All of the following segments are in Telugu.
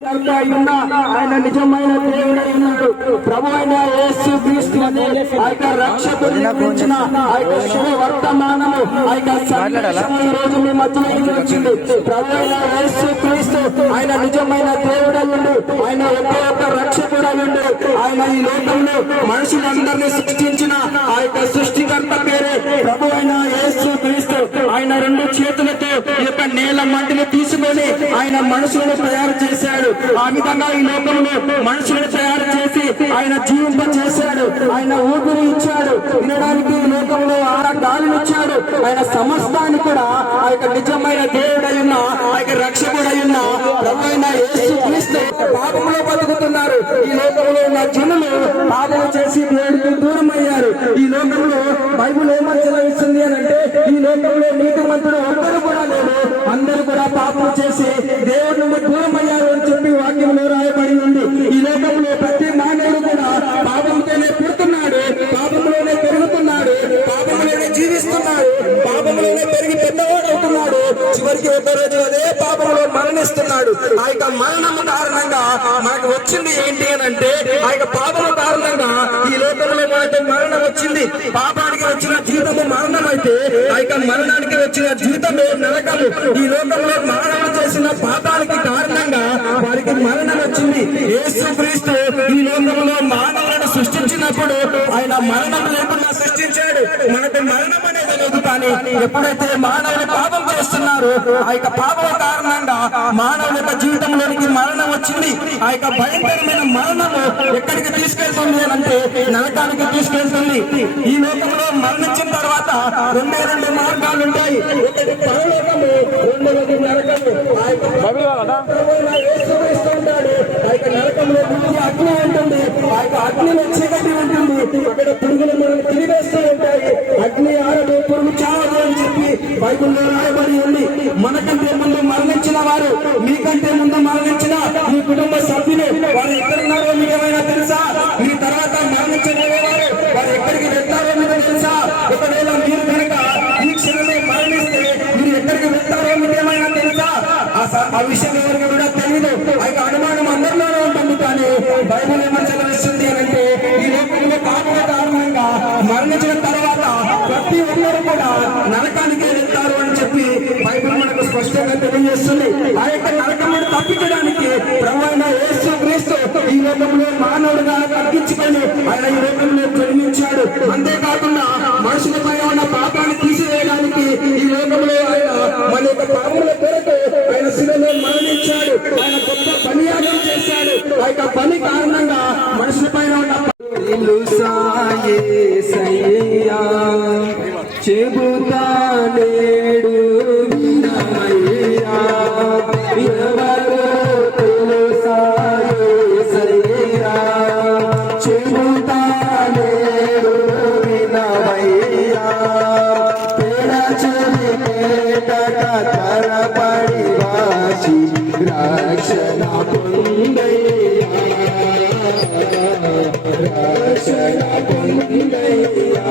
ఆయన నిజమైన దేవుడై ఉన్నాడు. ప్రభు అయిన యేసు క్రీస్తు అనే ఆ యొక్క రక్షకుడిని గురించిన ఆ యొక్క శుభ వర్తమానము ఆ యొక్క సందేశం ఈ రోజు మీ మధ్యలోకి వచ్చింది. ప్రభు అయిన యేసు క్రీస్తు ఆయన నిజమైన దేవుడై ఉండు. ఆయన ఒక్క రక్షకుడై ఉండు. ఆయన ఈ లోకంలో మనుషులందరినీ సృష్టించిన ఆ యొక్క సృష్టికర్త పేరే ప్రభు అయిన యేసు క్రీస్తు. ఆయన రెండు చేతులతో ఈ యొక్క నేల మట్టిని తీసుకొని ఆయన మనుషులను తయారు చేశాడు. ఆ విధంగా ఈ లోకంలో మనుషులను తయారు చేసి ఆయన జీవింప చేశాడు. ఆయన ఊపిరి ఇచ్చాడు. వినడానికి ఈ లోకంలో గాలిని ఇచ్చాడు. ఆయన సమస్తాన్ని కూడా ఆ యొక్క నిజమైన దేవుడై ఉన్న ఆ యొక్క రక్షకుడై ఉన్న ప్రభు అయిన యేసు క్రీస్తు పాపంలో బతుకుతున్నారు. ఈ లోకంలో ఉన్న జనులు పాపం చేసి దేవుడికి దూరం అయ్యారు. ఈ లోకంలో బైబిల్ ఏమని సెలవిస్తుంది అని అంటే, ఈ లోకంలో నీతిమంతుడు ఒక్కరు కూడా లేడు, అందరూ కూడా పాపం చేసి దేవుడి నుండి దూరం అయ్యారు అని చెప్పి వాక్యంలో రాయబడి ఉంది. ఈ లోకంలో ప్రతి మానవుడు కూడా పాపంతోనే పుడుతున్నాడు, పాపంలోనే పెరుగుతున్నాడు, పాపంలోనే జీవిస్తున్నాడు, పాపంలోనే పెరిగి పెద్దవాడు అవుతున్నాడు. చివరికి ఒక రోజు అదే పాపంలో మరణిస్తున్నాడు. ఆ యొక్క మరణము కారణంగా మనకు వచ్చింది ఏంటి అని అంటే, ఆ యొక్క పాపము కారణంగా ఈ లోకంలో మనకు మరణం వచ్చింది. పాపానికి వచ్చిన జీవితము మరణం అయితే, ఆ యొక్క మరణానికి వచ్చిన జీవితమే నరకము. ఈ లోకంలో మానవులు చేసిన పాపానికి కారణంగా వారికి మరణం వచ్చింది. యేసు క్రీస్తు ఈ లోకంలో మానవులను సృష్టించినప్పుడు ఆయన మరణం లేకుండా సృష్టించాడు. మనకు మరణం అనేది లేదు. కానీ ఎప్పుడైతే మానవులు పాపం చేస్తున్నారు, ఆ యొక్క పాపం కారణంగా మానవుల యొక్క జీవితంలోనికి మరణం వచ్చింది. ఆ యొక్క భయంకరమైన మరణము ఎక్కడికి తీసుకెళ్తుంది అంటే నరకానికి తీసుకెళ్తుంది. ఈ లోకంలో మరణించిన తర్వాత రెండు మార్గాలు ఉంటాయి. ఒకటి పరలోకము, రెండవది నరకము. ఆ యొక్క నరకంలో అగ్ని ఉంటుంది. ఆ యొక్క అగ్నిలో చీకటి ఉంటుంది. అక్కడ పురుగులు మనల్ని తిరిగేస్తూ ఉంటాయి. అగ్ని ఆరదు, పురుగు చావదు అని చెప్పి బైబిల్లో రాయబడి ఉంది. మనకంటే ముందు మరణించిన వారు, మీకంటే ముందు మరణించిన మీ కుటుంబ సభ్యులు, వారు ఎక్కడున్నారో మీకు ఏమైనా తెలుసా? మీ తర్వాత మరణించబోయేవారు వారు ఎక్కడికి వెళ్తారో మీకు తెలుసా? ఒకవేళ మీరు కనుక ఈ క్షణంలో మరణిస్తే మీరు ఎక్కడికి వెళ్తారో మీకు ఏమైనా తెలుసా? ఆ విషయం ఎవరికి కూడా తెలియదు. ఆ యొక్క అనుమానం అందరిలోనే ఉంటుంది. కానీ బైబిల్ ఏమని చదివిస్తుంది అంటే, ఈ లోకంలో పాపం కారణంగా మరణించిన తర్వాత ప్రతి ఒక్కరు కూడా నరకానికి వెళ్తారు అని చెప్పి బైబిల్ మనకు స్పష్టంగా తెలియజేస్తుంది. ఆ యొక్క నరకమును తప్పించడానికి ప్రభు అయిన యేసు క్రీస్తు ఈ లోకంలో మానవుడుగా తగ్గించుకొని ఆయన ఈ లోకంలో జన్మించాడు. అంతేకాకుండా మనుషులపై ఉన్న పాపాన్ని తీసివేయడానికి ఈ లోకంలో ఆయన మన యొక్క పాపముల కొరకు ఆయన శిలువలో మరణించాడు. ఆయన గొప్ప బలియాగం చేశాడు. ఆ యొక్క బలి కారణంగా మనుషులపైన ఉన్న చెబుతా నేడు వినమయ్యా, ఎవరో తెలుసాయ్యా, చెబుతా నేడు వినమయ్యా, పెడచెవి పేటక తరపడి వాసి రక్షణ పొందయ్యా, రక్షణ పొందయ్యా.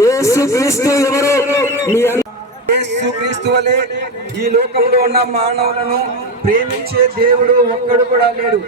యేసుక్రీస్తు ఎవరు? మీ యేసుక్రీస్తు వలె ఈ లోకంలో ఉన్న మానవులను ప్రేమించే దేవుడు ఒక్కడు కూడా లేడు.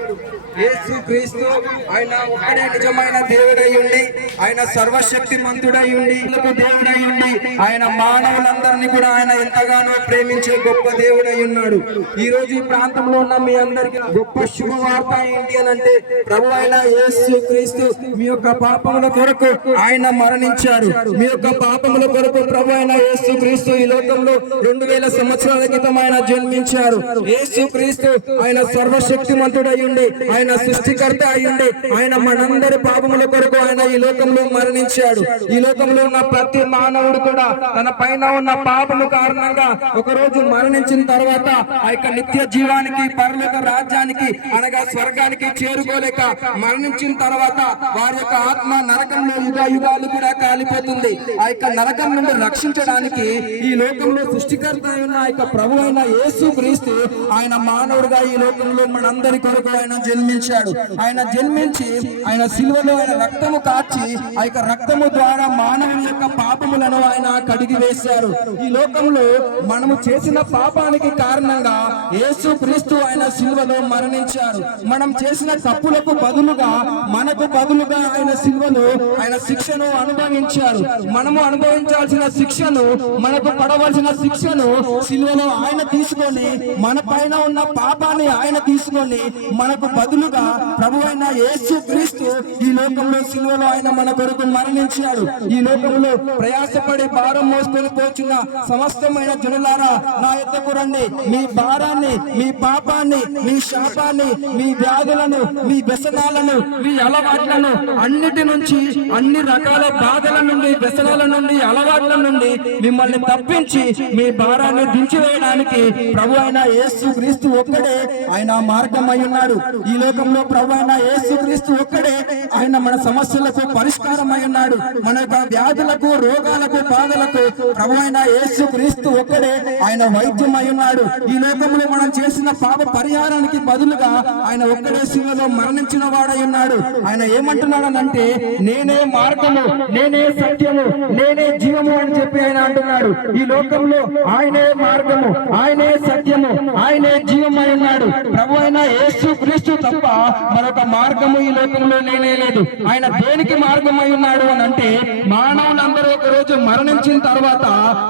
యేసుక్రీస్తు ఆయన ఒక్కడే నిజమైన దేవుడై ఉండి, ఆయన సర్వశక్తిమంతుడై ఉండి, దేవుడై ఉండి, ఆయన మానవులందరినీ కూడా ఆయన ఎంతగానో ప్రేమించే గొప్ప దేవుడై ఉన్నాడు. ఈ రోజు ఈ ప్రాంతంలో ఉన్న మీ అందరికీ గొప్ప శుభవార్త ఏంటి అని అంటే, ప్రభు అయిన యేసుక్రీస్తు మీ యొక్క పాపముల కొరకు ఆయన మరణించారు. మీ యొక్క పాపముల కొరకు ప్రభు అయిన యేసుక్రీస్తు ఈ లోకంలో 2000 సంవత్సరాల క్రితం ఆయన జన్మించారు. యేసుక్రీస్తు ఆయన సర్వశక్తిమంతుడై ఉండి, ఆయన సృష్టికర్త అయ్యుండి, ఆయన మనందరి పాపముల కొరకు ఆయన ఈ లోకంలో మరణించాడు. ఈ లోకంలో ఉన్న ప్రతి మానవుడు కూడా తన పైన ఉన్న పాపము కారణంగా ఒక రోజు మరణించిన తర్వాత ఆ యొక్క నిత్య జీవానికి, పరలోక రాజ్యానికి అనగా స్వర్గానికి చేరుకోలేక మరణించిన తర్వాత వారి యొక్క ఆత్మ నరకంలో యుగ యుగాలు కూడా కాలిపోతుంది. ఆ యొక్క నరకం నుండి రక్షించడానికి ఈ లోకంలో సృష్టికర్త అయిన ఆ యొక్క ప్రభు అయిన యేసుక్రీస్తు ఆయన మానవుడిగా ఈ లోకంలో మనందరి కొరకు ఆయన జన్మించాడు. ఆయన జన్మించి ఆయన సిలువలో ఆయన రక్తము కార్చి ఆ యొక్క రక్తము ద్వారా మానవుని యొక్క పాపములను ఆయన కడిగి వేశారు. ఈ లోకంలో మనము చేసిన పాపానికి కారణంగా యేసుక్రీస్తు ఆయన సిలువలో మరణించారు. మనం చేసిన తప్పులకు బదులుగా, మనకు బదులుగా ఆయన సిలువలో ఆయన శిక్షను అనుభవించారు. మనము అనుభవించాల్సిన శిక్షను, మనకు పడవలసిన శిక్షను సిలువలో ఆయన తీసుకొని, మన పైన ఉన్న పాపాన్ని ఆయన తీసుకొని మనకు బదులుగా ప్రభువైన యేసుక్రీస్తు ఈ లోకంలో సిలువలో ఆయన మన కొరకు మరణించాడు. ఈ లోకంలో ప్రయాసపడి భారం మోసుకొని పోచున్న సమస్తమైన జనులారా నా యొద్దకు రండి. మీ భారాన్ని, మీ పాపాన్ని, మీ శాపాన్ని, మీ వ్యాధులను, మీ వ్యసనాలను, మీ అలవాట్లను అన్నిటి నుంచి, అన్ని రకాల బాధల నుండి, వ్యసనాల నుండి, అలవాట్ల నుండి మిమ్మల్ని తప్పించి మీ భారాన్ని దించివేయడానికి ప్రభు అయిన యేసుక్రీస్తు ఒక్కడే ఆయన మార్గం అయి ఉన్నాడు. ఈ లోకంలో ప్రభు అయిన యేసుక్రీస్తు ఒక్కడే ఆయన మన సమస్యలకు పరిష్కారం అయి ఉన్నాడు. మన యొక్క వ్యాధులకు, రోగాలకు, బాధలకు ప్రభు అయిన యేసు క్రీస్తు ఒక్కడే ఆయన వైద్యం అయి ఉన్నాడు. ఈ లోకంలో మనం చేసిన పాప పరిహారానికి బదులుగా ఆయన ఒక్కడే శిలువలో మరణించిన వాడై ఉన్నాడు. ఆయన ఏమంటున్నాడనంటే నేనే మార్గము, నేనే సత్యము, నేనే జీవము అని చెప్పి ఆయన అంటున్నాడు. ఈ లోకంలో ఆయనే మార్గము, ఆయనే సత్యము, ఆయనే జీవమై ఉన్నాడు. ప్రభు అయిన యేసు క్రీస్తు తప్ప మరొక మార్గము ఈ లోకంలో లేనే లేదు. ఆయన దేనికి మార్గమై ఉన్నాడు అని అంటే మానవులందరూ ఒక రోజు మరణించిన తర్వాత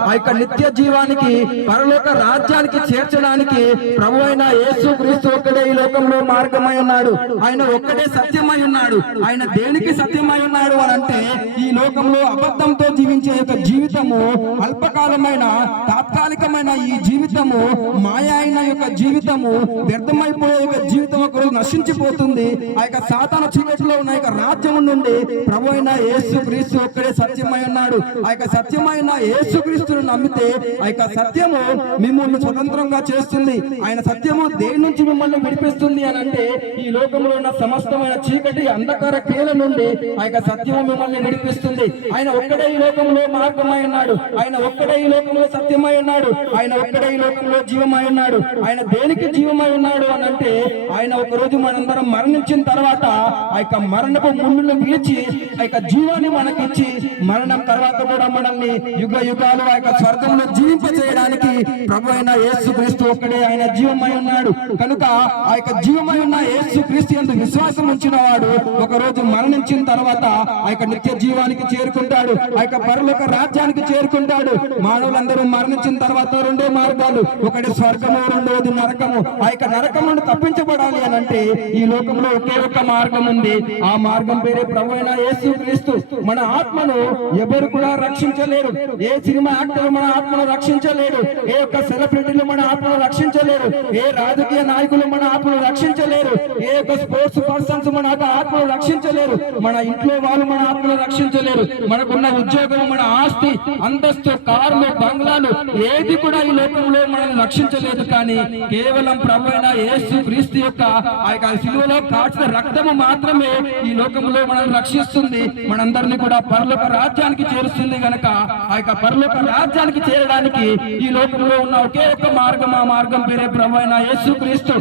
ఆ యొక్క నిత్య జీవానికి, పరలోక రాజ్యానికి చేర్చడానికి ప్రభు అయిన యేసు క్రీస్తు ఒక్కడే ఈ లోకంలో మార్గమై ఉన్నాడు. ఆయన ఒక్కడే సత్యమై ఉన్నాడు. ఆయన దేనికి సత్యమై ఉన్నాడు అని అంటే ఈ లోకంలో అబద్ధంతో జీవించే యొక్క జీవితము అల్పకాలమైన, తాత్కాలికమైన ఈ జీవితము, మాయ అయిన యొక్క జీవితము, వ్యర్థమైపోయే యొక్క జీవితం ఒకరు నశించిపోతుంది. ఆ యొక్క సాతాను చీకటిలో ఉన్న యొక్క రాజ్యం నుండి ప్రభు అయిన యేసు క్రీస్తు ఒక్కడే సత్యమై ఉన్నాడు. ఆ యొక్క సత్యమైన యేసు క్రీస్తును నమ్మితే ఆ యొక్క సత్యము మిమ్మల్ని స్వతంత్రంగా చేస్తుంది. ఆయన సత్యము దేని నుంచి మిమ్మల్ని విడిపిస్తుంది అని అంటే ఈ లోకంలో ఉన్న సమస్తమైన చీకటి, అంధకార క్రియల నుండి ఆ యొక్క సత్యము మిమ్మల్ని విడిపిస్తుంది. ఆయన ఒక్కడే ఈ లోకంలో మార్గమై ఉన్నాడు. ఆయన ఒక్కడే ఈ లోకంలో సత్యమై ఉన్నాడు. ఆయన ఒక్కడే ఈ లోకంలో జీవమై ఉన్నాడు. ఆయన దేనికి జీవమై ఉన్నాడు అని అంటే ఆయన ఒక రోజు మనందరం మరణించిన తర్వాత ఆ యొక్క మరణపు ముళ్ళను విడిచి ఆ యొక్క జీవాన్ని మనకిచ్చి మరణం తర్వాత కూడా మనల్ని యుగ యుగాలు ఆ యొక్క స్వర్గంలో జీవింప చేయడానికి ప్రభు అయిన యేసు క్రీస్తు ఒక్కడే ఆయన జీవమై ఉన్నాడు. కనుక ఆ యొక్క జీవమై ఉన్న యేసు క్రీస్తు యందు విశ్వాసం ఉంచిన వాడు ఒక రోజు మరణించిన తర్వాత ఆ యొక్క నిత్య జీవానికి చేరుకుంటాడు. ఆ యొక్క పరలోక రాజ్యానికి చేరుకుంటాడు. మానవులందరూ మరణించిన తర్వాత రెండే మార్గాలు, ఒకటి స్వర్గము, రెండోది నరకము. ఆ యొక్క నరకం నుండి తప్పించబడాలి అని అంటే ఈ లోకంలో ఒకే ఒక్క మార్గం ఉంది. ఆ మార్గం పేరే ప్రభు అయిన యేసు క్రీస్తు. మన ఆత్మను ఎవరు కూడా రక్షించలేరు. ఏ సినిమా యాక్టర్ మన ఆత్మను రక్షించలేడు. ఏ ఒక్క సెలబ్రిటీలు మన ఆత్మను రక్షించలేరు. ఏ రాజకీయ నాయకులు మన ఆత్మను రక్షించలేరు. ఏ ఒక్క స్పోర్ట్స్ పర్సన్స్ మన ఆత్మను రక్షించలేరు. మన ఇంట్లో వాళ్ళు మన ఆత్మను రక్షించలేరు. మనకున్న ఉద్యోగం, మన ఆస్తి, అంతస్తు, కార్లు, బంగ్లాలు ఏది కూడా ఈ లోకంలో మనల్ని రక్షించలేదు. కానీ కేవలం ప్రభు అయిన యేసు క్రీస్తు యొక్క ఆ యొక్క శిలువలో కాచిన రక్తము మాత్రమే ఈ లోకంలో మనల్ని రక్షిస్తుంది. మనందరినీ కూడా పరలోక రాజ్యానికి చేరుస్తుంది. గనక ఆ యొక్క పరలోక రాజ్యానికి చేరడానికి ఈ లోకంలో ఉన్న ఒకే ఒక మార్గం, ఆ మార్గం పేరే ప్రభు అయిన యేసు క్రీస్తు.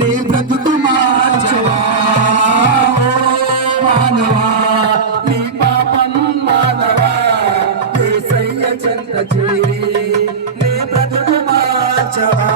నీ బ్రతుకు మార్చవా మానవా, నీ పాపం మానవా, యేసయ్య చెంత చేరి నీ బ్రతుకు మార్చవా.